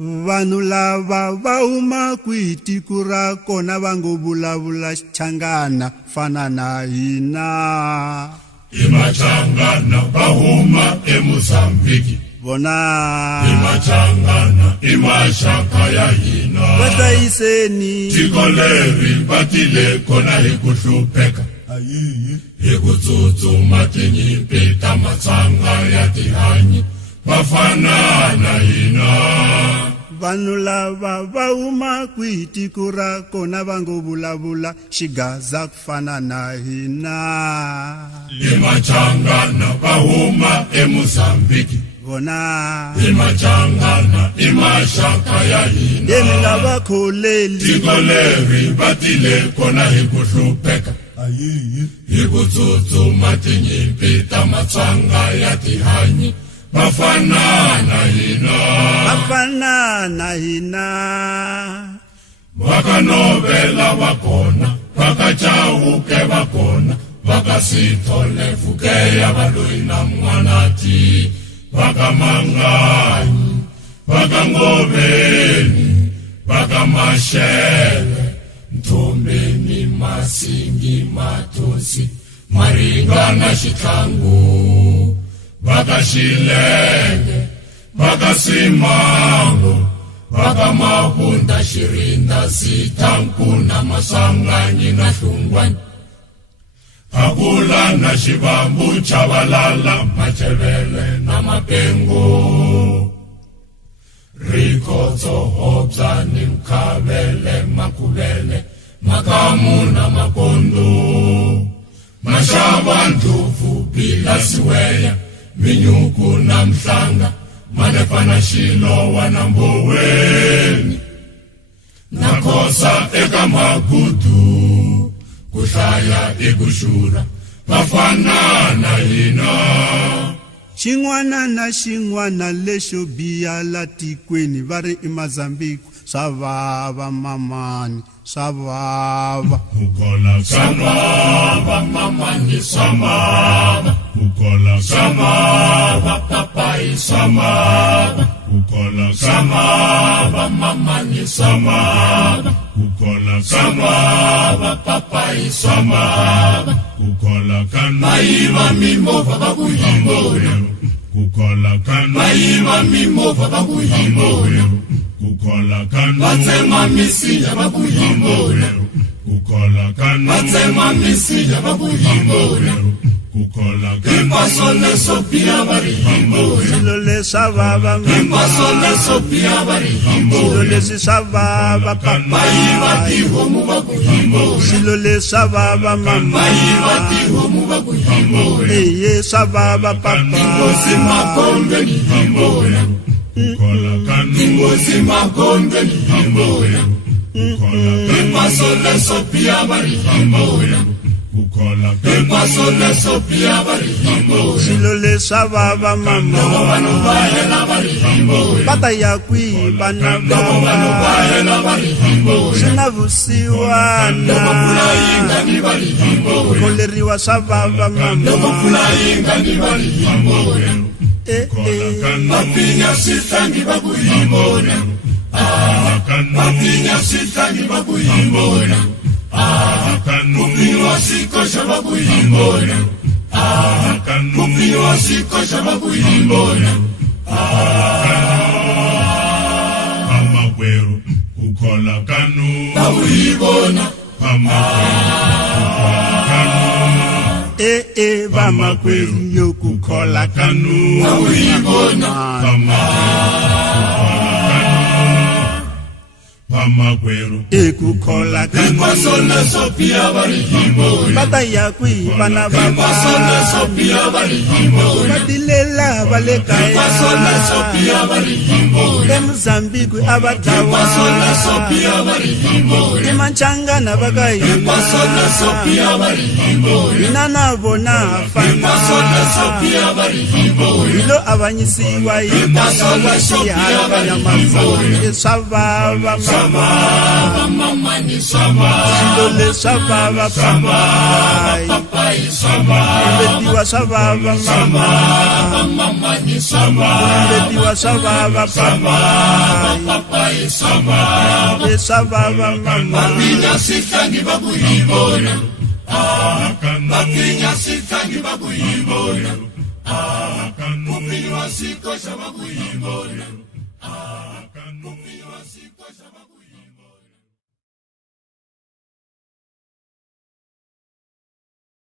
Vanhu lava va huma kwitiko ra kona va ngo vulavula Xichangana fana na hina. Imachangana va huma eMozambiki. Vona Imachangana imashaka ya hina. Vatayiseni tiko leri va tile kona hi ku hlupheka. Hi ku tsutsuma tinyimpi ta matsanga ya tihanyi vafana na hina. vanhu lava va huma kwitiko ra kona va ngo vulavula Xigaza ku fana na hina. Imachangana va huma eMozambiki. Vona Imachangana imashaka ya hina. mi nga va kholeli tiko leri va tile kona hi ku hlupheka. Hi ku tsutsuma tinyimpi ta matsanga ya tihanyi vafana na hina. vafana na hina. Vakanovela va kona, vakachauke va kona, vakasithole Vukeya valoyi na Mwanati, vakamanganyi, vakangoveni, vakamashele, Mthombeni, Masingi, Matosi, Maringa na Xihlangu, vakashilenge, vakasimango, vakamabunda Xirinda, Sitanku na Masanganyi na Hlungwane, Phakula na Xivambu, Chavalala, Machevele na Mapengo, Rikhotso, Hobza ni Mkhavele, Makuvele, Makamu na Makondo, Mashava, Ndlovu, Bila, Siweya, Minyuku na Mhlanga, Manepa na Xilowa na Mboweni, Nakhosa eka Magudu, Kuhlaya i ku xurha, vafana na hina. xin'wana na xin'wana lexo biha la tikweni va ri eMozambiki swa vava mamani swa vava. Ukola samava mamani samava, ukola samava papai samava, ukola samava mamani samava, ukola samava papai samava, ukola kan maiva mimova vakuhimbole, ukola kan maiva mimova vakuhimbole, ukola kan vatsema misinya vakuhimbole, ukola kan vatsema misinya vakuhimbole, ukola kan pasole sopia varihimbole, swilo leswa vava pasole sopia varihimbole, swilo leswi swa vava maiva tihomu vakuhimbole, swilo leswa vava maiva tihomu vakuhimbole, eye swa vava ngozi makombe ni himbole, ukola kan ngozi makombe ni himbole, ukola kan pasole sopia varihimbole, ukola kan pasole sopia varihimbole, swilo leswa vava vanhu va hela varihimbole, va ta ya kwihi vana vanhu va hela varihimbole, swi na vusiwana pfula yinga ni varihimbole, kholeriwa swa vava pfula yinga ni varihimbole, Mapinya sithangi vakuhimbole, Mapinya sithangi vakuhimbole, Kupiwa sikosha vakuhimbole, Kupiwa sikosha vakuhimbole, Amakweru ukola kanu vakuhibona, vamakweru yokukhola kanu vakuhibona, Pamakweru ekukhola pasole sopia varihimbole, va ta ya kwihi vana pasole sopia varihimbole, va tilela va le pasole kaya sopia varihimbole, eMozambiki a va pasole dlawa sopia varihimbole, eMachangana va ka pasole sopia varihimbole, hina na vona ha pasole sopia fana varihimbole, hilo avanyisiwa hi pasole sopia varihimbole, swa vava samava mamani samava, swilo leswa vava papai samava, vetiwa swa vava samava mama ni sama letiwa savava papai sama savava mama Mapinya sitangi babu ibona Mapinya sitangi babu ibona Mupinywa sikosha babu ibona Mupinywa sikosha babu ibona